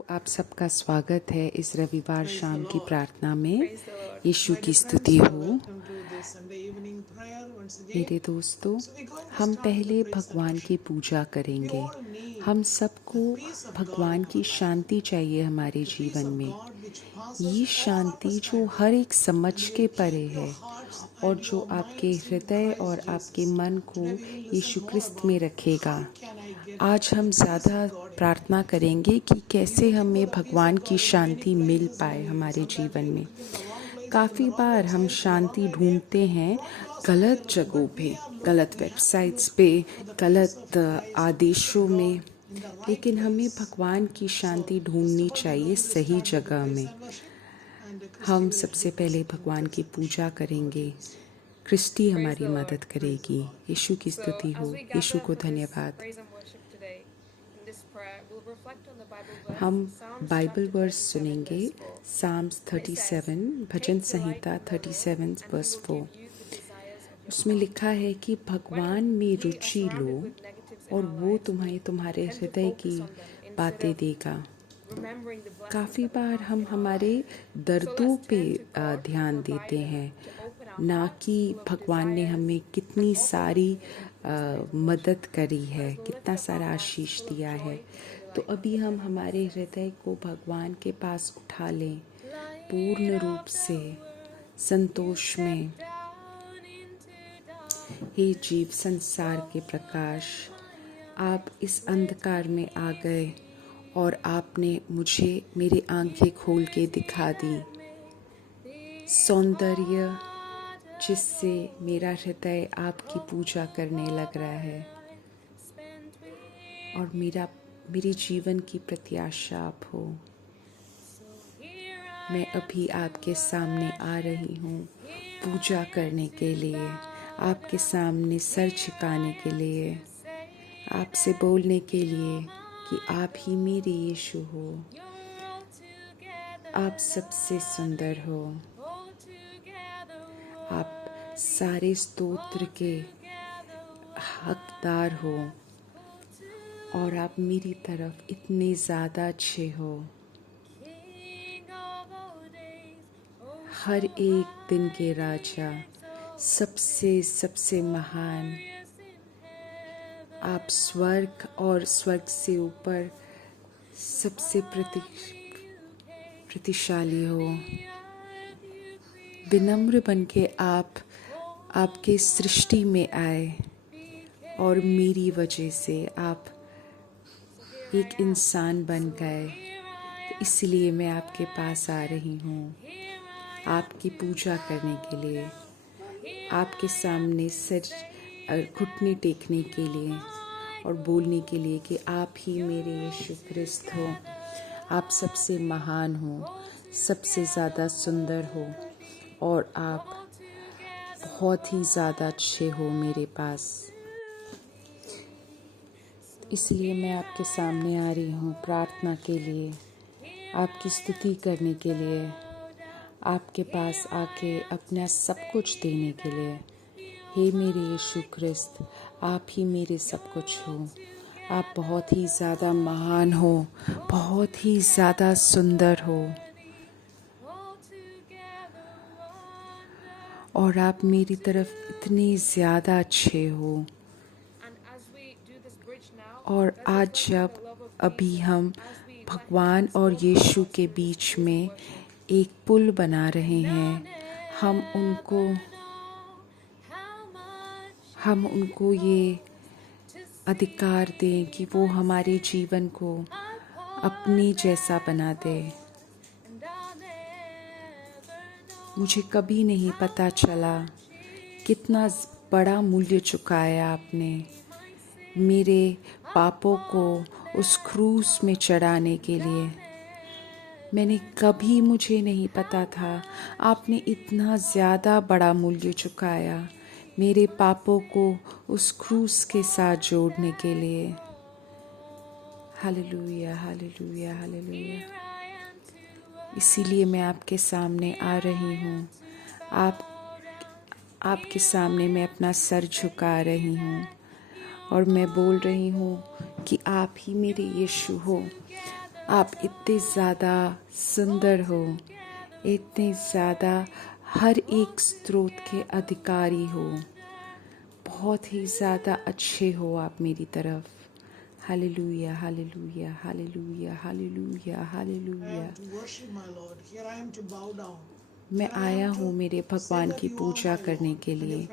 आप सबका स्वागत है इस रविवार शाम की प्रार्थना में। यीशु की स्तुति हो। मेरे दोस्तों, हम पहले भगवान की पूजा करेंगे। हम सबको भगवान की शांति चाहिए हमारे जीवन में। ये शांति जो हर एक समझ के परे है और जो आपके हृदय और आपके मन को यीशु क्रिस्त में रखेगा। आज हम ज़्यादा प्रार्थना करेंगे कि कैसे हमें भगवान की शांति मिल पाए हमारे जीवन में। काफ़ी बार हम शांति ढूंढते हैं गलत जगहों पे, गलत वेबसाइट्स पे, गलत आदेशों में, लेकिन हमें भगवान की शांति ढूंढनी चाहिए सही जगह में। हम सबसे पहले भगवान की पूजा करेंगे। क्रिस्टी हमारी मदद करेगी। यीशु की स्तुति हो। यीशु को धन्यवाद। हम बाइबल वर्स सुनेंगे। साम्स 37, भजन संहिता 37 वर्स 4। उसमें लिखा है कि भगवान में रुचि लो और वो तुम्हें तुम्हारे हृदय की बातें देगा। काफ़ी बार हम हमारे दर्दों पे ध्यान देते हैं, ना कि भगवान ने हमें कितनी सारी मदद करी है, कितना सारा आशीष दिया है। तो अभी हम हमारे हृदय को भगवान के पास उठा लें पूर्ण रूप से संतोष में। हे जीव संसार के प्रकाश, आप इस अंधकार में आ गए और आपने मुझे मेरी आंखें खोल के दिखा दी सौंदर्य जिससे मेरा हृदय आपकी पूजा करने लग रहा है और मेरे जीवन की प्रत्याशा आप हो। मैं अभी आपके सामने आ रही हूँ पूजा करने के लिए, आपके सामने सर झुकाने के लिए, आपसे बोलने के लिए कि आप ही मेरे यीशु हो। आप सबसे सुंदर हो। आप सारे स्तोत्र के हकदार हो और आप मेरी तरफ इतने ज़्यादा अच्छे हो। हर एक दिन के राजा, सबसे महान, आप स्वर्ग और स्वर्ग से ऊपर सबसे प्रतिशाली हो। विनम्र बन के आप आपके सृष्टि में आए और मेरी वजह से आप एक इंसान बन गए। तो इसलिए मैं आपके पास आ रही हूँ आपकी पूजा करने के लिए, आपके सामने सिर घुटने टेकने के लिए और बोलने के लिए कि आप ही मेरे यीशु क्रिस्त हो। आप सबसे महान हो, सबसे ज़्यादा सुंदर हो और आप बहुत ही ज़्यादा अच्छे हो मेरे पास। इसलिए मैं आपके सामने आ रही हूँ प्रार्थना के लिए, आपकी स्तुति करने के लिए, आपके पास आके अपना सब कुछ देने के लिए। हे मेरे यीशु क्रिस्त, आप ही मेरे सब कुछ हो। आप बहुत ही ज़्यादा महान हो, बहुत ही ज़्यादा सुंदर हो और आप मेरी तरफ इतने ज़्यादा अच्छे हो। और आज जब अभी हम भगवान और यीशु के बीच में एक पुल बना रहे हैं, हम उनको ये अधिकार दें कि वो हमारे जीवन को अपने जैसा बना दे। मुझे कभी नहीं पता चला कितना बड़ा मूल्य चुकाया आपने मेरे पापों को उस क्रूस में चढ़ाने के लिए। मुझे नहीं पता था आपने इतना ज़्यादा बड़ा मूल्य चुकाया मेरे पापों को उस क्रूस के साथ जोड़ने के लिए। Hallelujah, hallelujah, hallelujah. इसीलिए मैं आपके सामने आ रही हूँ। आपके सामने मैं अपना सर झुका रही हूँ और मैं बोल रही हूँ कि आप ही मेरे यीशु हो। आप इतने ज़्यादा सुंदर हो, इतने ज़्यादा हर एक स्रोत के अधिकारी हो, बहुत ही ज़्यादा अच्छे हो आप मेरी तरफ। Hallelujah, hallelujah, hallelujah, hallelujah, hallelujah. मैं आया हूँ मेरे भगवान की पूजा करने के लिए,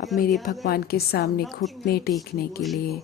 अब मेरे भगवान के सामने घुटने टेकने के लिए।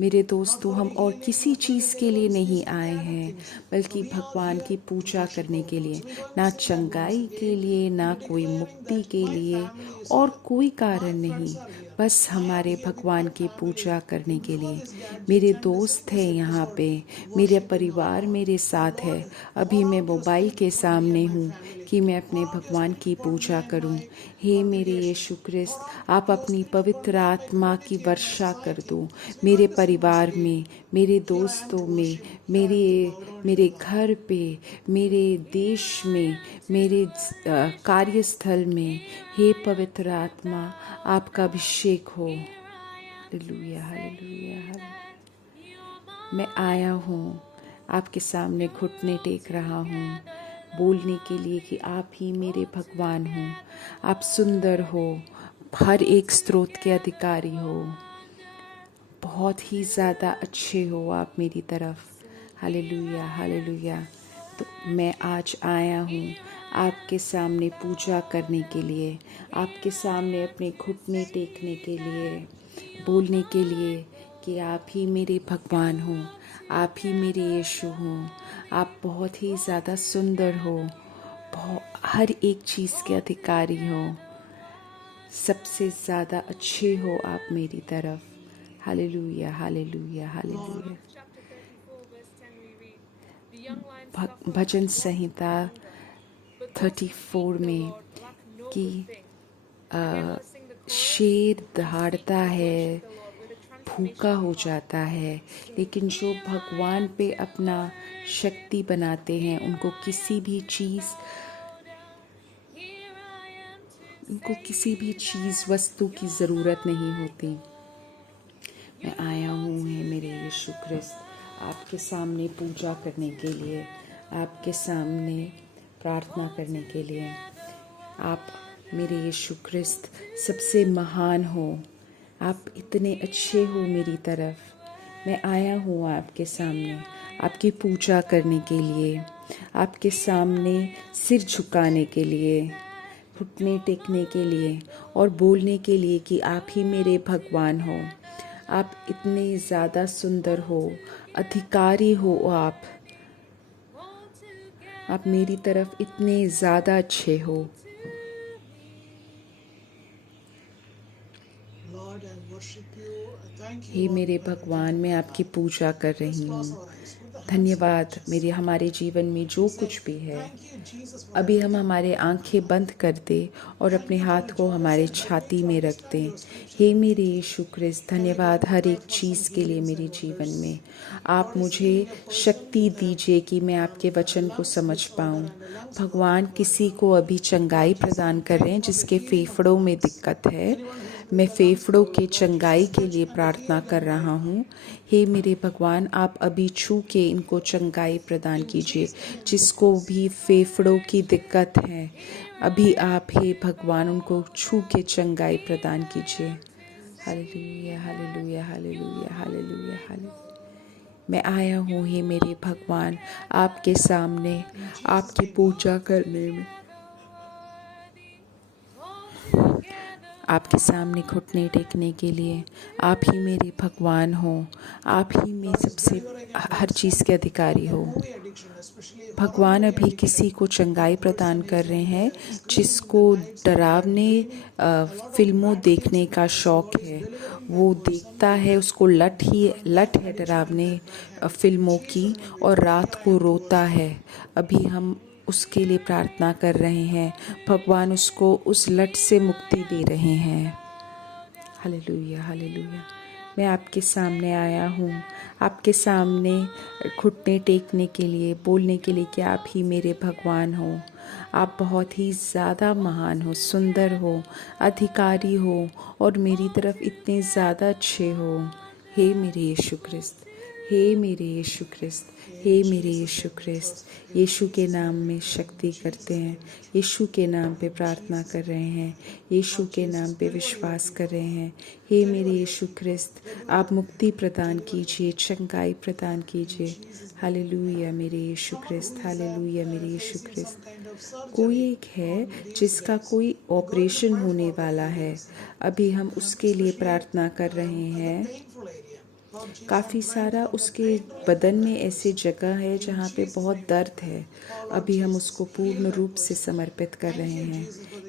मेरे दोस्तों, हम और किसी चीज़ के लिए नहीं आए हैं, बल्कि भगवान की पूजा करने के लिए। ना चंगाई के लिए, ना कोई मुक्ति के लिए, और कोई कारण नहीं, बस हमारे भगवान की पूजा करने के लिए। मेरे दोस्त हैं यहाँ पे, मेरा परिवार मेरे साथ है। अभी मैं मोबाइल के सामने हूँ कि मैं अपने भगवान की पूजा करूं। हे मेरे यीशु ख्रिस्त, आप अपनी पवित्र आत्मा की वर्षा कर दो मेरे परिवार में, मेरे दोस्तों में, मेरे घर पे, मेरे देश में, मेरे कार्यस्थल में। हे पवित्र आत्मा, आपका अभिषेक हो। Hallelujah, hallelujah, hallelujah. मैं आया हूँ, आपके सामने घुटने टेक रहा हूँ, बोलने के लिए कि आप ही मेरे भगवान हो। आप सुंदर हो, हर एक स्रोत के अधिकारी हो, बहुत ही ज़्यादा अच्छे हो आप मेरी तरफ। Hallelujah, hallelujah. तो मैं आज आया हूँ आपके सामने पूजा करने के लिए, आपके सामने अपने घुटने टेकने के लिए, बोलने के लिए कि आप ही मेरे भगवान हो, आप ही मेरे यीशु हो। आप बहुत ही ज़्यादा सुंदर हो, हर एक चीज़ के अधिकारी हो, सबसे ज़्यादा अच्छे हो आप मेरी तरफ। Hallelujah, hallelujah, hallelujah. भजन संहिता 34 में कि शेर दहाड़ता है, भूखा हो जाता है, लेकिन जो भगवान पे अपना शक्ति बनाते हैं, उनको किसी भी चीज़ वस्तु की ज़रूरत नहीं होती। मैं आया हूँ मेरे यीशु ख्रिस्त आपके सामने पूजा करने के लिए, आपके सामने प्रार्थना करने के लिए। आप मेरे यीशु ख्रिस्त सबसे महान हो, आप इतने अच्छे हो मेरी तरफ। मैं आया हूँ आपके सामने आपकी पूजा करने के लिए, आपके सामने सिर झुकाने के लिए, घुटने टेकने के लिए और बोलने के लिए कि आप ही मेरे भगवान हो। आप इतने ज़्यादा सुंदर हो, अधिकारी हो आप मेरी तरफ इतने ज़्यादा अच्छे हो। हे मेरे भगवान, मैं आपकी पूजा कर रही हूँ। धन्यवाद मेरे हमारे जीवन में जो कुछ भी है। अभी हम हमारे आंखें बंद कर दे और अपने हाथ को हमारे छाती में रख दें। हे मेरे यीशु ख्रिस्त, धन्यवाद हर एक चीज़ के लिए मेरे जीवन में। आप मुझे शक्ति दीजिए कि मैं आपके वचन को समझ पाऊँ। भगवान, किसी को अभी चंगाई प्रदान कर रहे हैं जिसके फेफड़ों में दिक्कत है। मैं फेफड़ों के चंगाई के लिए प्रार्थना कर रहा हूँ। हे मेरे भगवान, आप अभी छू के इनको चंगाई प्रदान कीजिए। जिसको भी फेफड़ों की दिक्कत है, अभी आप हे भगवान उनको छू के चंगाई प्रदान कीजिए। Hallelujah, hallelujah, hallelujah, hallelujah, hallelujah. मैं आया हूँ हे मेरे भगवान आपके सामने आपकी पूजा करने में, आपके सामने घुटने टेकने के लिए। आप ही मेरे भगवान हो, आप ही में सबसे हर चीज़ के अधिकारी हो। भगवान अभी किसी को चंगाई प्रदान कर रहे हैं जिसको डरावने फिल्मों देखने का शौक है। वो देखता है, उसको लट है डरावने फिल्मों की, और रात को रोता है। अभी हम उसके लिए प्रार्थना कर रहे हैं। भगवान उसको उस लट से मुक्ति दे रहे हैं। Hallelujah, hallelujah. मैं आपके सामने आया हूँ, आपके सामने घुटने टेकने के लिए, बोलने के लिए कि आप ही मेरे भगवान हो। आप बहुत ही ज़्यादा महान हो, सुंदर हो, अधिकारी हो और मेरी तरफ इतने ज़्यादा अच्छे हो। हे मेरे यीशु ख्रिस्त, हे मेरे यीशु ख्रिस्त, हे मेरे यीशु ख्रिस्त, यीशु के नाम में शक्ति करते हैं, यीशु के नाम पे प्रार्थना कर रहे हैं, यीशु के नाम पे विश्वास कर रहे हैं। हे मेरे यीशु ख्रिस्त, आप मुक्ति प्रदान कीजिए, चंगाई प्रदान कीजिए। हालेलुया मेरे यीशु ख्रिस्त, हालेलुया मेरे यीशु ख्रिस्त। कोई एक है जिसका कोई ऑपरेशन होने वाला है, अभी हम उसके लिए प्रार्थना कर रहे हैं। काफ़ी सारा उसके बदन में ऐसी जगह है जहाँ पे बहुत दर्द है, अभी हम उसको पूर्ण रूप से समर्पित कर रहे हैं।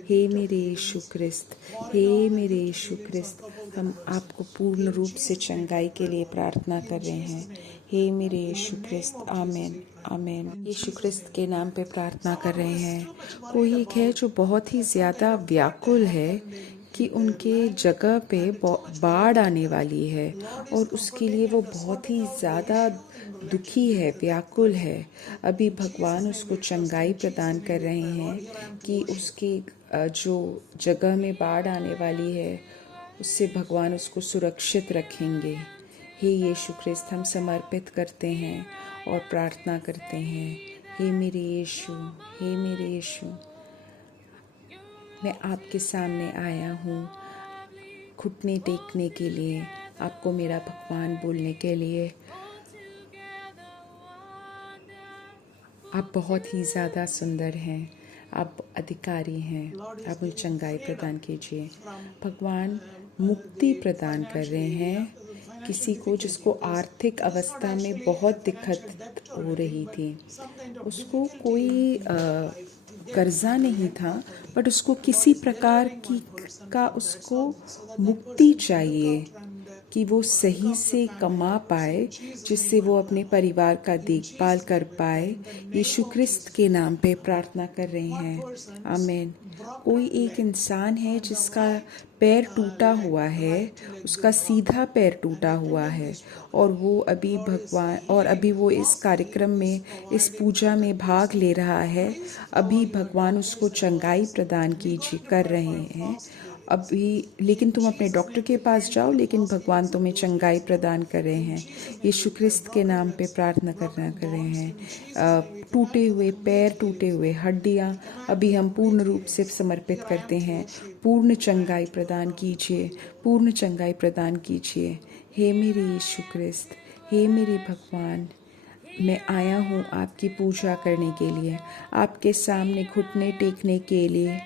हे मेरे यीशु ख्रिस्त, हे मेरे यीशु ख्रिस्त, हम आपको पूर्ण रूप से चंगाई के लिए प्रार्थना कर रहे हैं। हे मेरे यीशु ख्रिस्त, आमीन आमीन। यीशु ख्रिस्त के नाम पे प्रार्थना कर रहे हैं। कोई एक है जो बहुत ही ज़्यादा व्याकुल है कि उनके जगह पे बाढ़ आने वाली है और उसके लिए वो बहुत ही ज़्यादा दुखी है, व्याकुल है। अभी भगवान उसको चंगाई प्रदान कर रहे हैं कि उसकी जो जगह में बाढ़ आने वाली है उससे भगवान उसको सुरक्षित रखेंगे। हे यीशु ख्रिस्त, हम समर्पित करते हैं और प्रार्थना करते हैं। हे मेरे यीशु, हे मेरे यीशु, मैं आपके सामने आया हूँ घुटने टेकने के लिए, आपको मेरा भगवान बोलने के लिए। आप बहुत ही ज़्यादा सुंदर हैं, आप अधिकारी हैं, आप मुझे चंगाई प्रदान कीजिए। भगवान मुक्ति प्रदान कर रहे हैं किसी को जिसको आर्थिक अवस्था में बहुत दिक्कत हो रही थी। उसको कोई कर्जा नहीं था, बट उसको किसी प्रकार की का उसको मुक्ति चाहिए कि वो सही से कमा पाए, जिससे वो अपने परिवार का देखभाल कर पाए। यीशु ख्रिस्त के नाम पे प्रार्थना कर रहे हैं, आमीन। कोई एक इंसान है जिसका पैर टूटा हुआ है, उसका सीधा पैर टूटा हुआ है और वो अभी वो इस कार्यक्रम में, इस पूजा में भाग ले रहा है। अभी भगवान उसको चंगाई प्रदान कर रहे हैं अभी, लेकिन तुम अपने डॉक्टर के पास जाओ, लेकिन भगवान तुम्हें चंगाई प्रदान कर रहे हैं। यीशु ख्रिस्त के नाम पे प्रार्थना कर रहे हैं। टूटे हुए पैर, टूटे हुए हड्डियां अभी हम पूर्ण रूप से समर्पित करते हैं। पूर्ण चंगाई प्रदान कीजिए, पूर्ण चंगाई प्रदान कीजिए। हे मेरे यीशु ख्रिस्त, हे मेरे भगवान, मैं आया हूँ आपकी पूजा करने के लिए, आपके सामने घुटने टेकने के लिए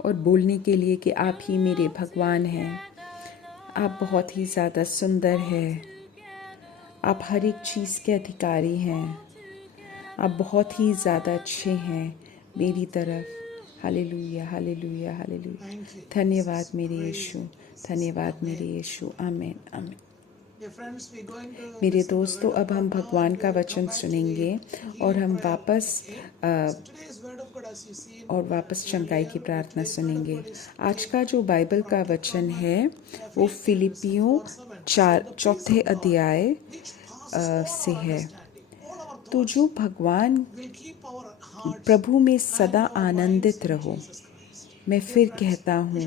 और बोलने के लिए कि आप ही मेरे भगवान हैं। आप बहुत ही ज़्यादा सुंदर हैं, आप हर एक चीज़ के अधिकारी हैं, आप बहुत ही ज़्यादा अच्छे हैं मेरी तरफ। Hallelujah hallelujah hallelujah. धन्यवाद मेरे यीशु, धन्यवाद मेरे यीशु, आमीन आमीन। मेरे दोस्तों, अब हम भगवान का वचन सुनेंगे और हम वापस चंगाई की प्रार्थना सुनेंगे। आज का जो बाइबल का वचन है वो फिलिपियों 4 अध्याय से है। तो जो भगवान प्रभु में सदा आनंदित रहो। मैं फिर कहता हूँ,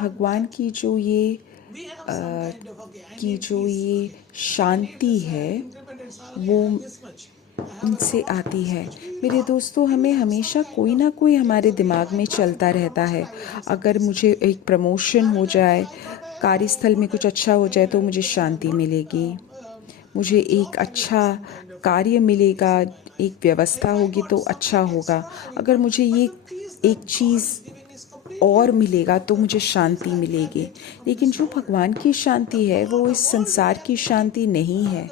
भगवान की जो ये शांति है वो उनसे आती है। मेरे दोस्तों, हमें हमेशा कोई ना कोई हमारे दिमाग में चलता रहता है। अगर मुझे एक प्रमोशन हो जाए, कार्यस्थल में कुछ अच्छा हो जाए तो मुझे शांति मिलेगी, मुझे एक अच्छा कार्य मिलेगा, एक व्यवस्था होगी तो अच्छा होगा। अगर मुझे ये एक चीज़ और मिलेगा तो मुझे शांति मिलेगी। लेकिन जो भगवान की शांति है वो इस संसार की शांति नहीं है।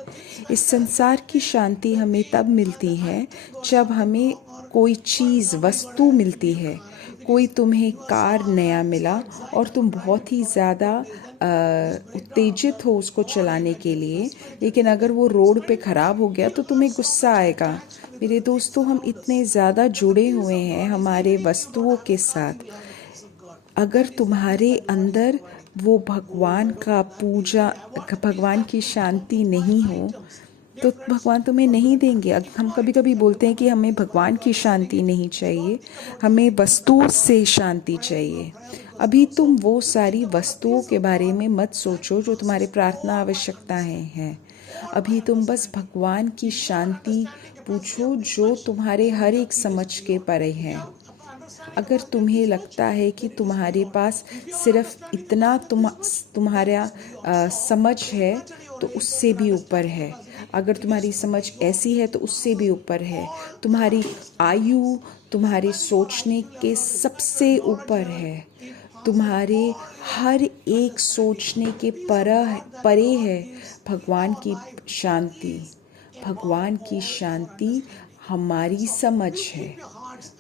इस संसार की शांति हमें तब मिलती है जब हमें कोई चीज़, वस्तु मिलती है। कोई तुम्हें कार नया मिला और तुम बहुत ही ज़्यादा उत्तेजित हो उसको चलाने के लिए, लेकिन अगर वो रोड पे ख़राब हो गया तो तुम्हें गुस्सा आएगा। मेरे दोस्तों, हम इतने ज़्यादा जुड़े हुए हैं हमारे वस्तुओं के साथ। अगर तुम्हारे अंदर वो भगवान की शांति नहीं हो तो भगवान तुम्हें नहीं देंगे। हम कभी कभी बोलते हैं कि हमें भगवान की शांति नहीं चाहिए, हमें वस्तुओं से शांति चाहिए। अभी तुम वो सारी वस्तुओं के बारे में मत सोचो जो तुम्हारी प्रार्थना आवश्यकताएं हैं। अभी तुम बस भगवान की शांति पूछो जो तुम्हारे हर एक समझ के परे है। अगर तुम्हें लगता है कि तुम्हारे पास सिर्फ इतना तुम्हारा समझ है तो उससे भी ऊपर है। अगर तुम्हारी समझ ऐसी है तो उससे भी ऊपर है। तुम्हारी आयु तुम्हारे सोचने के सबसे ऊपर है। तुम्हारे हर एक सोचने के परे है भगवान की शांति। भगवान की शांति हमारी समझ है।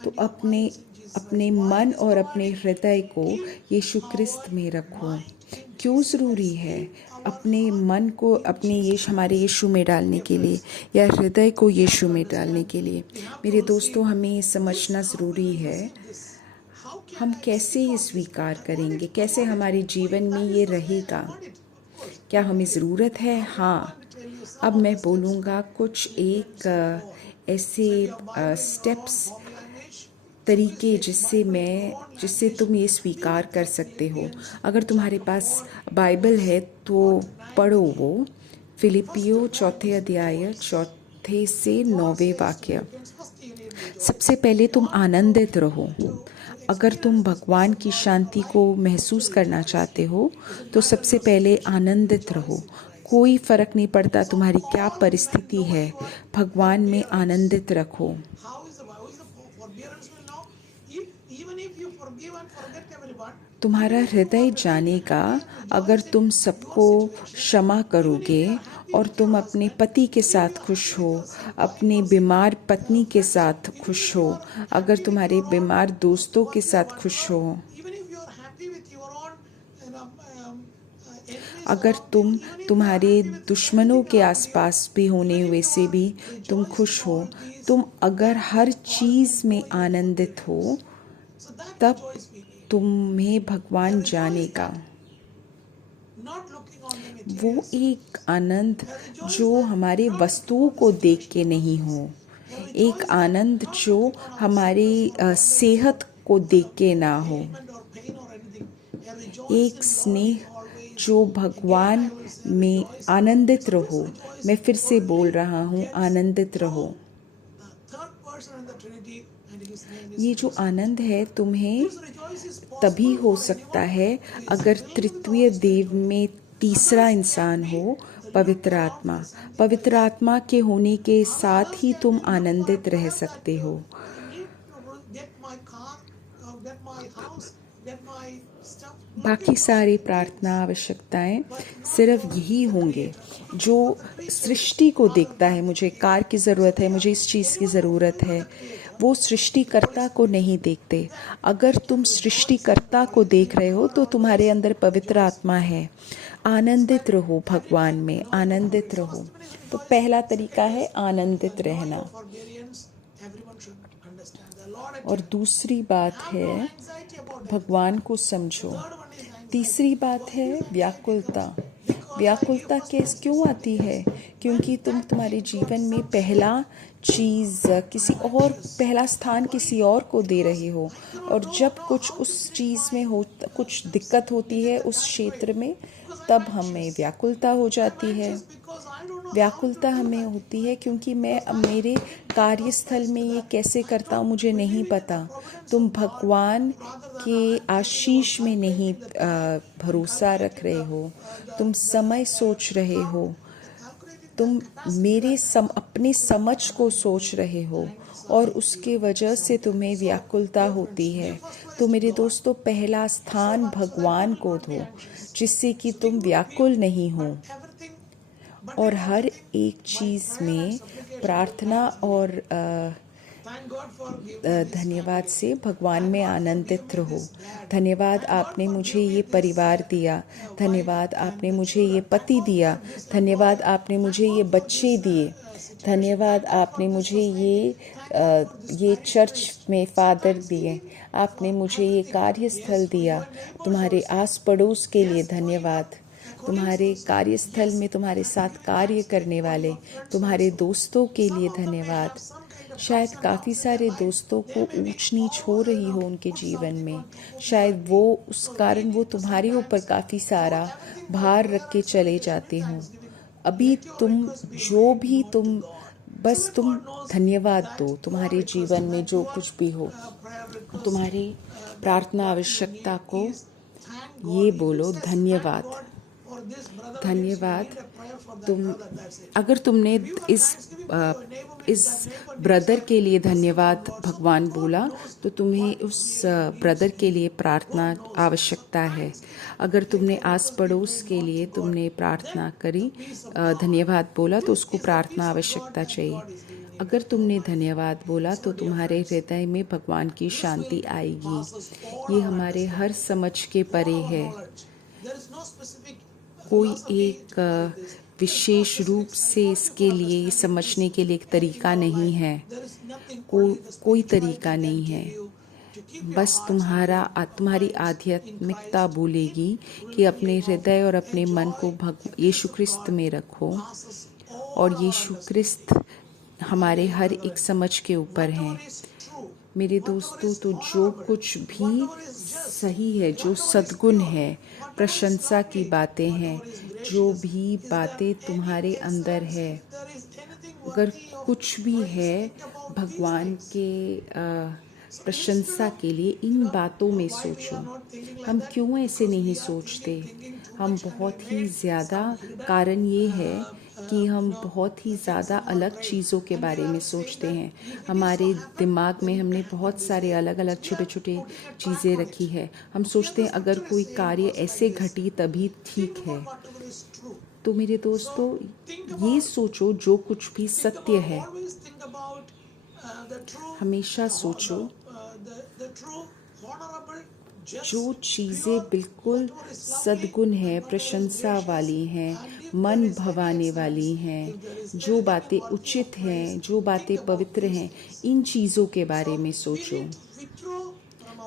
तो अपने मन और अपने हृदय को यीशु ख्रिस्त में रखो। क्यों ज़रूरी है अपने मन को अपने हमारे यीशु में डालने के लिए, या हृदय को यीशु में डालने के लिए? मेरे दोस्तों, हमें समझना ज़रूरी है हम कैसे ये स्वीकार करेंगे, कैसे हमारे जीवन में ये रहेगा। क्या हमें ज़रूरत है? हाँ। अब मैं बोलूँगा कुछ एक ऐसे स्टेप्स, तरीके जिससे तुम ये स्वीकार कर सकते हो। अगर तुम्हारे पास बाइबल है तो पढ़ो वो फिलिपियो 4 अध्याय 4 से 9 वाक्य। सबसे पहले तुम आनंदित रहो। अगर तुम भगवान की शांति को महसूस करना चाहते हो तो सबसे पहले आनंदित रहो। कोई फर्क नहीं पड़ता तुम्हारी क्या परिस्थिति है, भगवान में आनंदित रखो। तुम्हारा हृदय जानेगा अगर तुम सबको क्षमा करोगे और तुम अपने पति के साथ खुश हो, अपने बीमार पत्नी के साथ खुश हो, अगर तुम्हारे बीमार दोस्तों के साथ खुश हो, अगर तुम तुम्हारे दुश्मनों के आसपास भी होने हुए से भी तुम खुश हो, तुम अगर हर चीज़ में आनंदित हो, तब तुम्हें भगवान जानेगा। वो एक आनंद जो हमारे वस्तुओं को देख के नहीं हो, एक आनंद जो हमारी सेहत को देख के ना हो, एक स्नेह जो भगवान में आनंदित रहो। मैं फिर से बोल रहा हूँ, आनंदित रहो। ये जो आनंद है तुम्हें तभी हो सकता है अगर तृतीय देव में तीसरा इंसान हो, पवित्र आत्मा। पवित्र आत्मा के होने के साथ ही तुम आनंदित रह सकते हो। बाकी सारी प्रार्थना आवश्यकताएं सिर्फ यही होंगे। जो सृष्टि को देखता है, मुझे कार की ज़रूरत है, मुझे इस चीज़ की ज़रूरत है, वो सृष्टिकर्ता को नहीं देखते। अगर तुम सृष्टिकर्ता को देख रहे हो तो तुम्हारे अंदर पवित्र आत्मा है। आनंदित रहो भगवान में, आनंदित रहो। तो पहला तरीका है आनंदित रहना। और दूसरी बात है भगवान को समझो। तीसरी बात है व्याकुलता। व्याकुलता क्यों आती है? क्योंकि तुम्हारे जीवन में पहला स्थान किसी और को दे रहे हो, और जब कुछ उस चीज़ में कुछ दिक्कत होती है उस क्षेत्र में, तब हमें व्याकुलता हो जाती है। व्याकुलता हमें होती है क्योंकि मैं मेरे कार्यस्थल में ये कैसे करता हूँ मुझे नहीं पता। तुम भगवान के आशीष में नहीं भरोसा रख रहे हो, तुम समय सोच रहे हो, तुम अपने समझ को सोच रहे हो, और उसके वजह से तुम्हें व्याकुलता होती है। तो मेरे दोस्तों, पहला स्थान भगवान को दो जिससे कि तुम व्याकुल नहीं हो, और हर एक चीज़ में प्रार्थना और धन्यवाद से भगवान में आनंदित रहो। धन्यवाद आपने मुझे ये परिवार दिया, धन्यवाद आपने मुझे ये पति दिया, धन्यवाद आपने मुझे ये बच्चे दिए, धन्यवाद आपने मुझे ये चर्च में फादर दिए, आपने मुझे ये कार्यस्थल दिया। तुम्हारे आस पड़ोस के लिए धन्यवाद, तुम्हारे कार्यस्थल में तुम्हारे साथ कार्य करने वाले तुम्हारे दोस्तों के लिए धन्यवाद। शायद काफ़ी सारे दोस्तों को ऊंच नीच हो रही हो उनके जीवन में, शायद उस कारण वो तुम्हारे ऊपर काफ़ी सारा भार रख के चले जाते हों। अभी तुम जो भी तुम बस तुम धन्यवाद दो तुम्हारे जीवन में जो कुछ भी हो, तुम्हारी प्रार्थना आवश्यकता को ये बोलो, धन्यवाद, धन्यवाद। तुम अगर तुमने इस ब्रदर के लिए धन्यवाद भगवान बोला, तो तुम्हें उस ब्रदर के लिए प्रार्थना आवश्यकता है। अगर तुमने आस पड़ोस के लिए तुमने प्रार्थना करी, धन्यवाद बोला, तो उसको प्रार्थना आवश्यकता चाहिए। अगर तुमने धन्यवाद बोला तो तुम्हारे हृदय में भगवान की शांति आएगी। ये हमारे हर समझ के परे है। कोई एक विशेष रूप से इसके लिए समझने के लिए एक तरीका नहीं है, कोई तरीका नहीं है। बस तुम्हारी आध्यात्मिकता बोलेगी कि अपने हृदय और अपने मन को यीशु ख्रिस्त में रखो, और यीशु ख्रिस्त हमारे हर एक समझ के ऊपर है। मेरे दोस्तों, तो जो कुछ भी सही है, जो सद्गुण है, प्रशंसा की बातें हैं, जो भी बातें तुम्हारे अंदर है, अगर कुछ भी है भगवान के प्रशंसा के लिए, इन बातों में सोचो। हम क्यों ऐसे नहीं सोचते? हम बहुत ही ज़्यादा, कारण ये है कि हम बहुत ही ज़्यादा अलग चीज़ों के बारे में सोचते हैं। हमारे दिमाग में हमने बहुत सारे अलग अलग छोटे छोटे चीज़ें रखी है। हम सोचते हैं अगर कोई कार्य ऐसे घटी तभी ठीक है। तो मेरे दोस्तों, ये सोचो जो कुछ भी सत्य है, हमेशा सोचो जो चीज़ें बिल्कुल सद्गुण है, प्रशंसा वाली हैं, मन भवाने वाली हैं, जो बातें उचित हैं, जो बातें पवित्र हैं, इन चीज़ों के बारे में सोचो।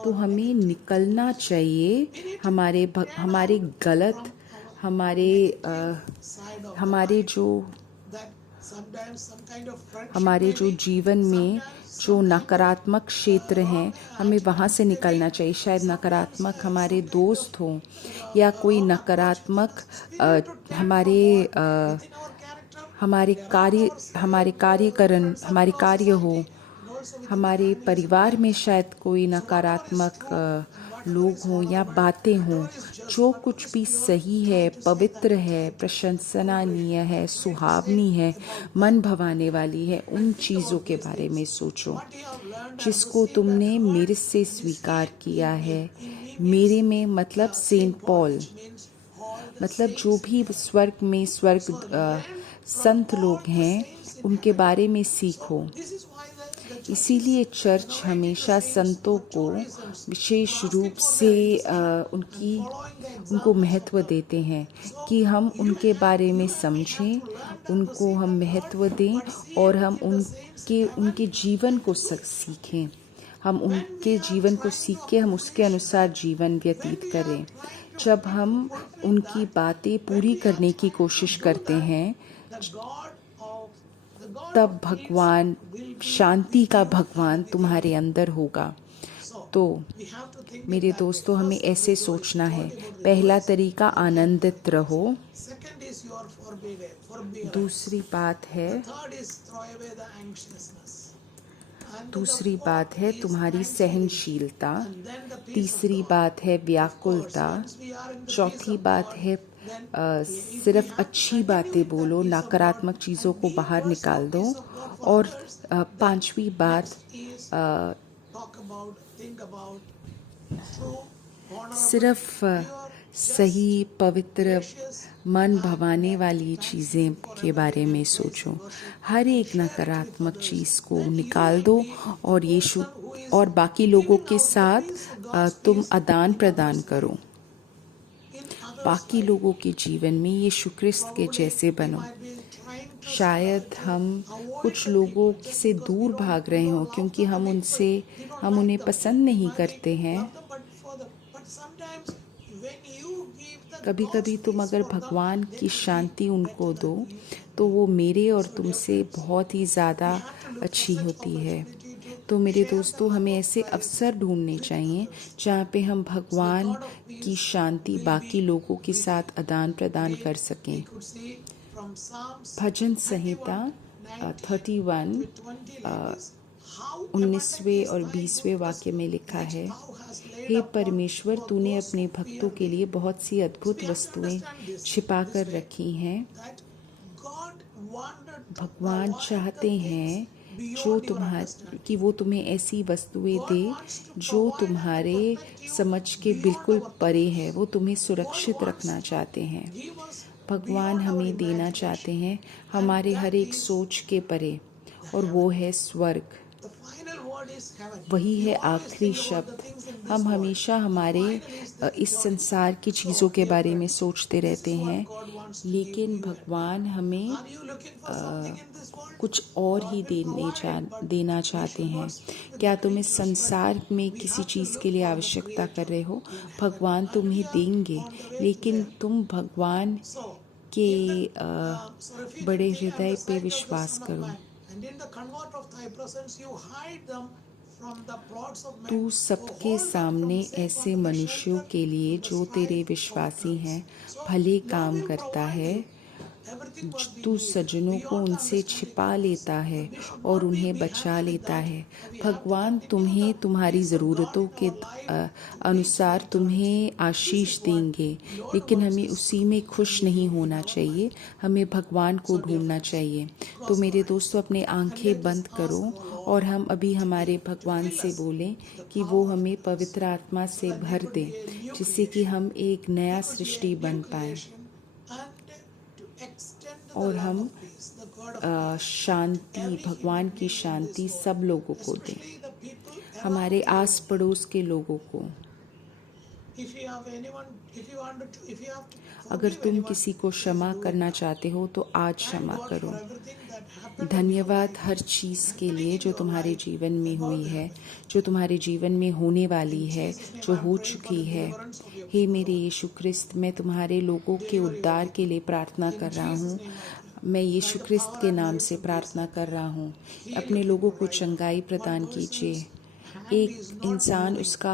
तो हमें निकलना चाहिए हमारे गलत, हमारे जो जीवन में जो नकारात्मक क्षेत्र हैं, हमें वहाँ से निकलना चाहिए। शायद नकारात्मक हमारे दोस्त हों, या कोई नकारात्मक हमारे कार्य हो, हमारे परिवार में शायद कोई नकारात्मक लोग हों या बातें हों। जो कुछ भी सही है, पवित्र है, प्रशंसनीय है, सुहावनी है, मन भवाने वाली है, उन चीज़ों के बारे में सोचो जिसको तुमने मेरे से स्वीकार किया है। मेरे में मतलब सेंट पॉल, मतलब जो भी स्वर्ग संत लोग हैं, उनके बारे में सीखो। इसीलिए चर्च हमेशा संतों को विशेष रूप से उनको महत्व देते हैं कि हम उनके बारे में समझें, उनको हम महत्व दें, और हम उनके जीवन को सीखें। हम उनके जीवन को सीख के हम उसके अनुसार जीवन व्यतीत करें। जब हम उनकी बातें पूरी करने की कोशिश करते हैं, तब भगवान, शांति का भगवान तुम्हारे अंदर होगा। तो मेरे दोस्तों, हमें ऐसे सोचना है। पहला तरीका, आनंदित रहो। दूसरी बात है तुम्हारी सहनशीलता। तीसरी बात है व्याकुलता। चौथी बात है सिर्फ अच्छी बातें बोलो, नकारात्मक चीज़ों को बाहर निकाल दो। और पांचवी बात, सिर्फ सही, पवित्र, मन भवाने वाली चीज़ें के बारे में सोचो। हर एक नकारात्मक चीज़ को निकाल दो, और यीशु और बाकी लोगों के साथ तुम आदान प्रदान करो। बाकी लोगों के जीवन में यीशु ख्रिस्त के जैसे बनो। शायद हम कुछ लोगों से दूर भाग रहे हों क्योंकि हम उन्हें पसंद नहीं करते हैं। कभी कभी तुम अगर भगवान की शांति उनको दो, तो वो मेरे और तुमसे बहुत ही ज़्यादा अच्छी होती है। तो मेरे दोस्तों, हमें ऐसे अवसर ढूंढने चाहिए जहाँ पे हम भगवान की शांति बाकी लोगों के साथ आदान प्रदान कर सकें। भजन संहिता 31 19वें और 20वें वाक्य में लिखा है, हे परमेश्वर, तूने अपने भक्तों के लिए बहुत सी अद्भुत वस्तुएं छिपा कर रखी हैं। भगवान चाहते हैं कि वो तुम्हें ऐसी वस्तुएं दे जो तुम्हारे समझ के बिल्कुल परे है। वो तुम्हें सुरक्षित रखना चाहते हैं। भगवान हमें देना चाहते हैं हमारे हर एक सोच के परे, और वो है स्वर्ग। वही है आखिरी शब्द। हम हमेशा हमारे इस संसार की चीज़ों के बारे में सोचते रहते हैं, लेकिन भगवान हमें कुछ और ही देना चाहते हैं। क्या तुम इस संसार में किसी चीज़ के लिए आवश्यकता कर रहे हो? भगवान तुम्हें देंगे, लेकिन तुम भगवान के बड़े हृदय पे विश्वास करो। तू सबके सामने ऐसे मनुष्यों के लिए जो तेरे विश्वासी हैं भले काम करता है। तू सज्जनों को उनसे छिपा लेता है और उन्हें बचा लेता है। भगवान तुम्हें तुम्हारी ज़रूरतों के अनुसार तुम्हें आशीष देंगे, लेकिन हमें उसी में खुश नहीं होना चाहिए। हमें भगवान को ढूंढना चाहिए। तो मेरे दोस्तों, अपने आंखें बंद करो और हम अभी हमारे भगवान से बोलें कि वो हमें पवित्र आत्मा से भर दे, जिससे कि हम एक नया सृष्टि बन पाएं और हम शांति, भगवान की शांति सब लोगों को दें, हमारे आस पड़ोस के लोगों को। अगर तुम किसी को क्षमा करना चाहते हो तो आज क्षमा करो। धन्यवाद हर चीज़ के लिए जो तुम्हारे जीवन में हुई है, जो तुम्हारे जीवन में होने वाली है, जो हो चुकी है। हे मेरे यीशु ख्रिस्त, मैं तुम्हारे लोगों के उद्धार के लिए प्रार्थना कर रहा हूँ। मैं यीशु ख्रिस्त के नाम से प्रार्थना कर रहा हूँ। अपने लोगों को चंगाई प्रदान कीजिए। एक इंसान, उसका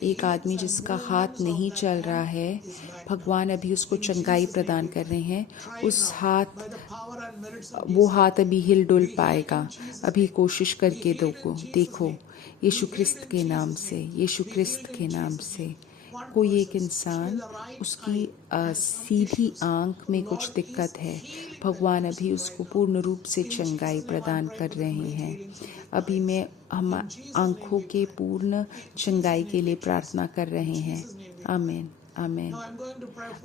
एक आदमी जिसका हाथ नहीं चल रहा है, भगवान अभी उसको चंगाई प्रदान कर रहे हैं। वो हाथ अभी हिल डुल पाएगा। अभी कोशिश करके देखो यीशु ख्रिस्त के नाम से, यीशु ख्रिस्त के नाम से। कोई एक इंसान, उसकी सीधी आंख में कुछ दिक्कत है, भगवान अभी उसको पूर्ण रूप से चंगाई प्रदान कर रहे हैं। अभी मैं हम आंखों के पूर्ण चंगाई के लिए प्रार्थना कर रहे हैं। आमीन, आमीन।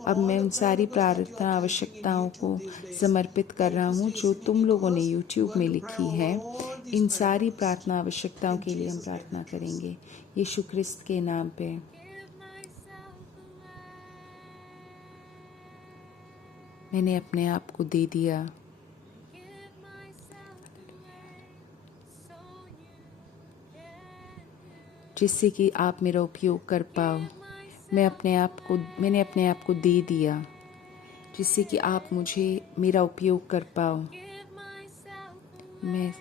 अब मैं उन सारी प्रार्थना आवश्यकताओं को समर्पित कर रहा हूँ जो तुम लोगों ने YouTube में लिखी है। इन सारी प्रार्थना आवश्यकताओं के लिए हम प्रार्थना करेंगे यीशु ख्रिस्त के नाम पे। मैंने अपने आप को दे दिया। जिससे कि आप मेरा उपयोग कर पाओ। मैंने अपने आप को दे दिया, जिससे कि आप मुझे मेरा उपयोग कर पाओ। मैं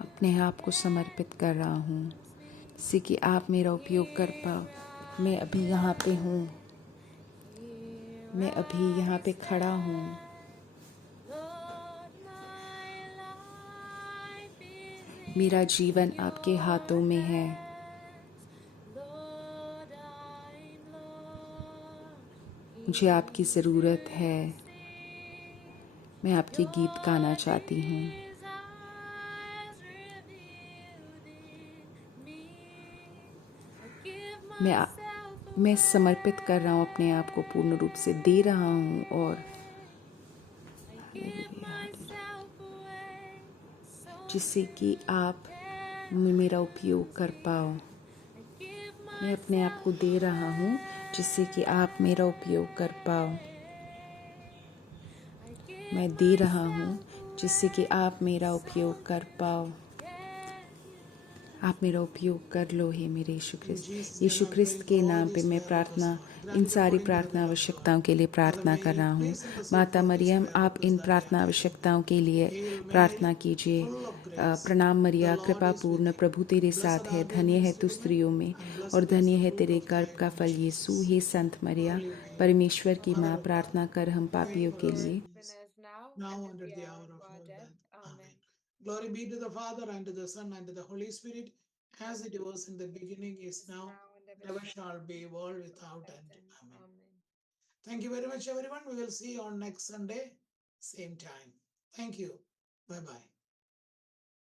अपने आप को समर्पित कर रहा हूँ, जिससे कि आप मेरा उपयोग कर पाओ। मैं अभी यहाँ पे हूँ, मैं अभी यहाँ पे खड़ा हूँ। मेरा जीवन आपके हाथों में है। मुझे आपकी ज़रूरत है। मैं आपके गीत गाना चाहती हूँ। मैं समर्पित कर रहा हूँ, अपने आप को पूर्ण रूप से दे रहा हूँ और जिससे कि आप मेरा उपयोग कर पाओ। मैं अपने आप को दे रहा हूँ जिससे कि आप मेरा उपयोग कर पाओ। मैं दे रहा हूँ जिससे कि आप मेरा उपयोग कर पाओ। आप मेरा उपयोग कर लो हे मेरे यीशु In Christ. Jesus' name Yeshu I'm Christ praying के for all नाम पे these मैं prayer requests, प्रार्थना, Lord. इन Grant it सारी according to your प्रार्थना will, Lord. आवश्यकताओं के लिए Father, प्रार्थना may कर you रहा हूँ। place in the माता center of these Maryam, prayer आप requests in that they are प्रार्थना placing. आवश्यकताओं के लिए Hail प्रार्थना Mary, कीजिए। full of grace, प्रणाम the Maria, Lord is with कृपापूर्ण, thee. प्रभु तेरे Blessed साथ है, are thou धन्य है amongst तू women, स्त्रियों में, and और blessed is धन्य the है fruit तेरे of thy गर्भ का womb, फल यीशु। Jesus. हे संत मरिया, Holy Mary, परमेश्वर की Mother माँ, of God, प्रार्थना कर हम pray पापियों for के us लिए। sinners, now and at the hour of our death. Amen. Glory be to the Father, and to the Son, and to the Holy Spirit, as it was in the beginning, is now, and ever shall be, world without end. Amen. Thank you very much, everyone. We will see you on next Sunday, same time. Thank you. Bye bye.